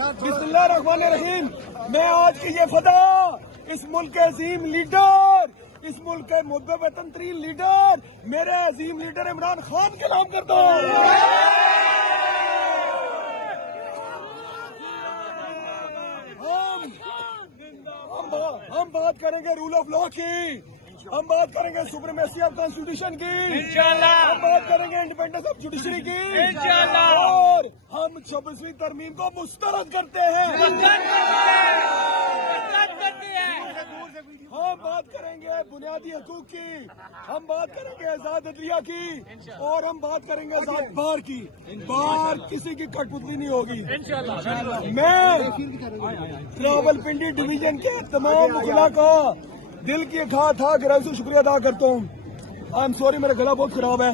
बिस्मिल्लाहिर्रहमानिर्रहीम। मैं आज की ये फतह इस मुल्क के अजीम लीडर, इस मुल्क के मुद्दे तरीन लीडर, मेरे अजीम लीडर इमरान खान के नाम करता हूँ। हम बात करेंगे रूल ऑफ लॉ की, हम बात करेंगे सुप्रीमेसी ऑफ कॉन्स्टिट्यूशन की, हम बात करेंगे इंडिपेंडेंस ऑफ जुडिशरी की, और हम 26वीं तरमीम को मुस्तरद करते हैं। हम बात करेंगे बुनियादी हकूक की, हम बात करेंगे आजाद अदलिया की, और हम बात करेंगे आजाद बार की। बार किसी की कठपुतली नहीं होगी। मैं रावलपिंडी डिवीजन के तमाम मुखला का दिल की था गिराई से शुक्रिया अदा करता हूँ। आई एम सॉरी, मेरा गला बहुत खराब है।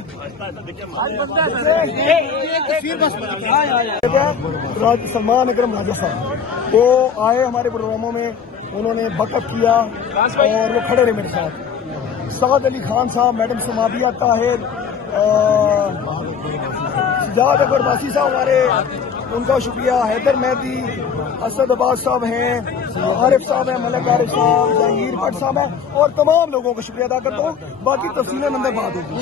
सलमान अकरम राजा साहब वो आए हमारे प्रोग्रामों में, उन्होंने बकअप किया और वो खड़े रहे मेरे साथ। साद अली खान साहब, मैडम समाबिया ताहिर, सिजाद अकबर वासी साहब हमारे, उनका शुक्रिया। हैदर मेहदी, असद अब्बास साहब हैं, आरिफ साहब हैं, मलक आरिफ साहब, जहांगीर भट्ट साहब हैं, और तमाम लोगों का शुक्रिया अदा करता हूँ। बाकी तफसीलें नंबर बाद होगी।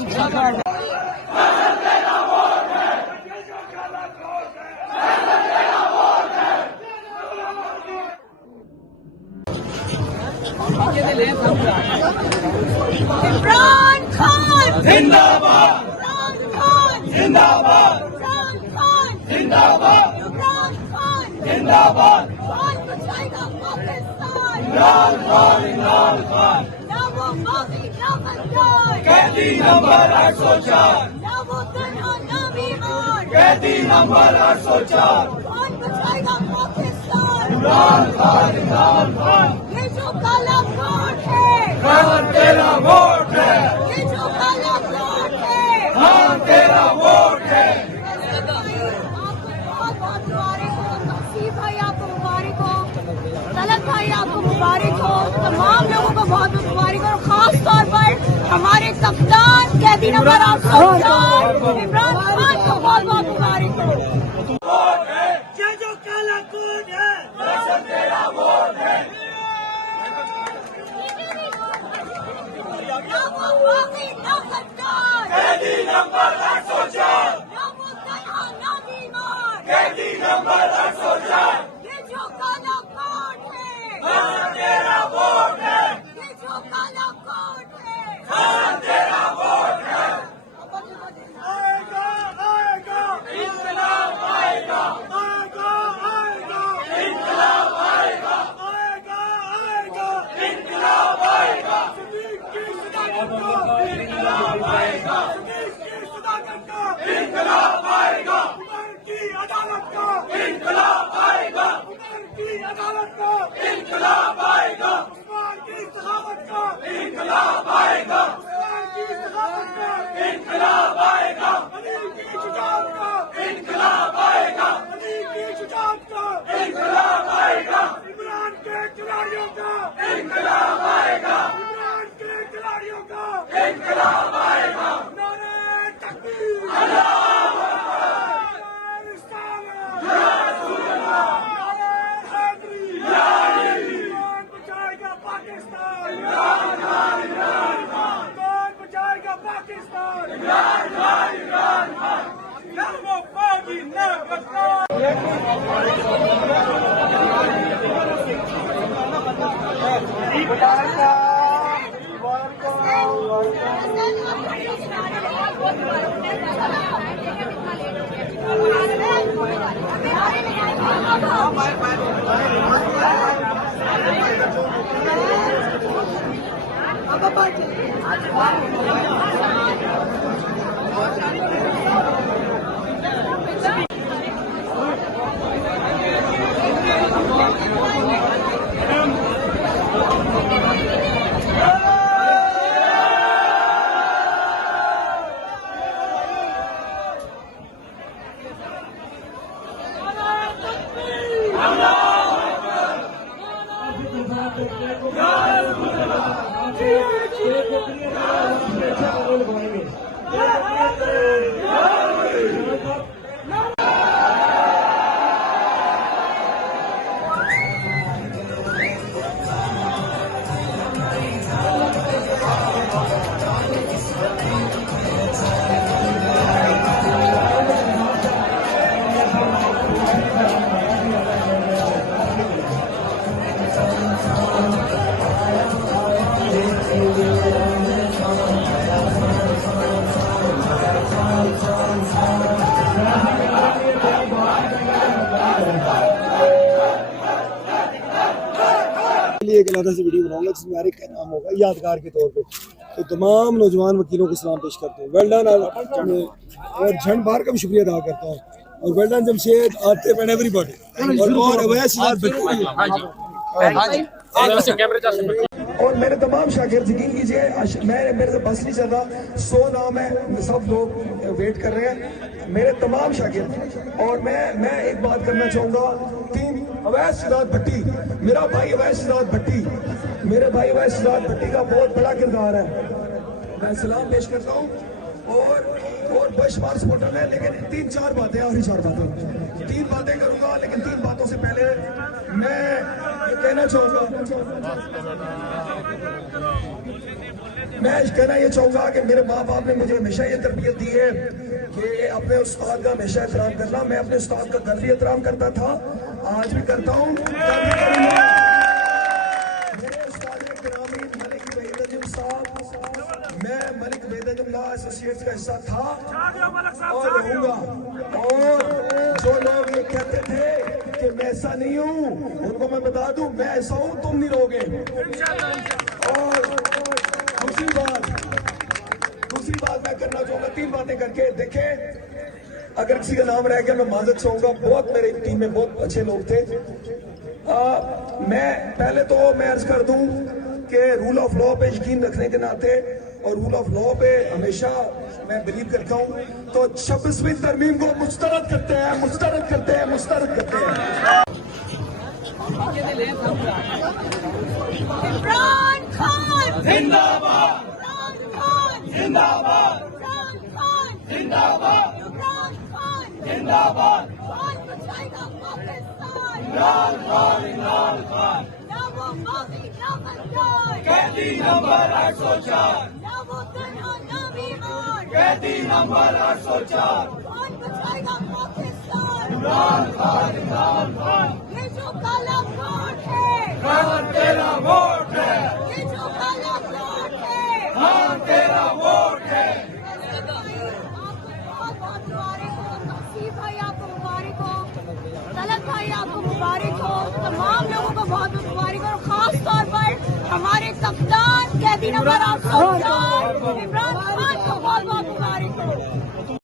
इमरान खान जिंदाबाद, इमरान खान जिंदाबाद, इमरान खान जिंदाबाद, इमरान खान जिंदाबाद, कौन बचाएगा पाकिस्तान? इमरान खान, इमरान खान, ना वो माफी ना गद्दार, कैदी नंबर 804, ना वो तन्हा ना बीमार, कैदी नंबर 804, कौन बचाएगा पाकिस्तान? इमरान खान, इमरान खान, ये जो काला कोट है, खान तेरा वोट है, ये जो काला कोट है, खान तेरा वोट है। आपको बहुत बहुत मुबारक हो। तौसीफ भाई आपको मुबारक हो, तलत भाई आपको मुबारक हो, तमाम लोगों को बहुत बहुत मुबारक हो। और खास तौर पर हमारे कप्तान कैदी नंबर 804 इमरान खान को बहुत बहुत मुबारक हो। ये जो काला कोट है, तेरा वोट है। ना वो माफी ना गद्दार, कैदी नंबर 804, ना वो तन्हा ना बीमार, कैदी नंबर 804, ये जो काला कोट है, खान तेरा वोट है, ये जो काला कोट है। खान तेरा वोट है। आएगा, आएगा, इंकलाब आएगा, आएगा, आएगा, इंकलाब आएगा, आएगा, आएगा, इंकलाब आएगा, सदीक की सदाकत का इंकलाब आएगा, सदीक की सदाकत का इंकलाब आएगा, उमर की अदालत का इंकलाब आएगा, उमर की अदालत का इंकलाब आएगा, उस्मान की सखावत का इंकलाब आएगा, उस्मान की सखावत का इंकलाब आएगा, अली की शुजाअत का इंकलाब आएगा, अली की शुजाअत का इंकलाब आएगा, इमरान के खिलाड़ियों का इंकलाब आएगा, इमरान के खिलाड़ियों का इंकलाब आएगा। नारे तकबीर, अल्लाहू अकबर, रिसालत, या रसूल अल्लाह, नारे हैदरी, या अली, कौन बचाएगा पाकिस्तान? इमरान खान, इमरान खान, कौन बचाएगा पाकिस्तान? इमरान खान, इमरान खान, ना वो बागी ना गद्दार। Yeah. लिए एक अलग से वीडियो बनाऊंगा जिसमें हर एक का नाम होगा यादगार के तौर पे। तो तमाम नौजवान वकीलों को सलाम पेश करता हूँ, वेल डन। और झंड बाहर का भी शुक्रिया अदा करता हूँ, और well done Jamshed, Atif and everybody. और अवैस और मेरे तमाम शागिर्द यकीन कीजिए, मेरे से बस नहीं चल रहा, 100 नाम है, सब लोग वेट कर रहे हैं, मेरे तमाम शागिर्द। और मैं एक बात करना चाहूँगा, अवैस सिद्धार्थ भट्टी, मेरा भाई अवैस सिद्धार्थ भट्टी, मेरे भाई अवैस सिद्धार्थ भट्टी का बहुत बड़ा किरदार है, मैं सलाम पेश करता हूँ। और बेशुमार सपोर्टर है, लेकिन 3-4 बातें, आखिरी 4 बातें, 3 बातें करूँगा, लेकिन 3 बातों से पहले मैं ये कहना चाहूँगा कि मेरे माँ बाप ने मुझे हमेशा ये तरबियत दी है कि अपने उस्ताद का हमेशा एहतराम करना। मैं अपने उस्ताद का कल भी एहतराम करता था, आज भी करता हूँ। मेरे उस्ताद गिरामी मलिक वहीद अजम साहब, मैं मलिक वहीद अजम लॉ एसोसिएट्स का हिस्सा था और रहूँगा। और जो लोग ये कहते थे कि मैं ऐसा नहीं हूँ, उनको मैं बता दूं मैं ऐसा हूँ, तुम नहीं रहोगे। और दूसरी बात मैं करना चाहूंगा, 3 बातें करके देखें, अगर किसी का नाम रह गया मैं माजरत चाहूंगा, बहुत मेरी टीम में बहुत अच्छे लोग थे। मैं पहले तो मैं अर्ज कर दूं कि रूल ऑफ लॉ पे यकीन रखने के नाते और रूल ऑफ लॉ पे हमेशा मैं बिलीव करता हूँ, तो 26वीं तरमीम को मुस्तरद करते हैं। इमरान खान जिंदाबाद, इमरान खान जिंदाबाद, इमरान खान जिंदाबाद, इमरान खान जिंदाबाद, कौन बचाएगा पाकिस्तान? इमरान खान, ना वो माफी ना बचाए, कैदी नंबर 804, ना वो तन्हा ना बीमार, कैदी नंबर 804, कौन बचाएगा पाकिस्तान? इमरान खान, ये जो काला कोट है, हाँ तेरा वोट है, ये जो काला कोट है, हाँ तेरा वोट है। बहुत बहुत मुबारक हो, तौसीफ भाई आपको मुबारक हो, तलत भाई आपको मुबारक हो, तमाम लोगों को बहुत बहुत मुबारक हो, और खास तौर पर हमारे कप्तान कैदी नंबर 804 इमरान खान को बहुत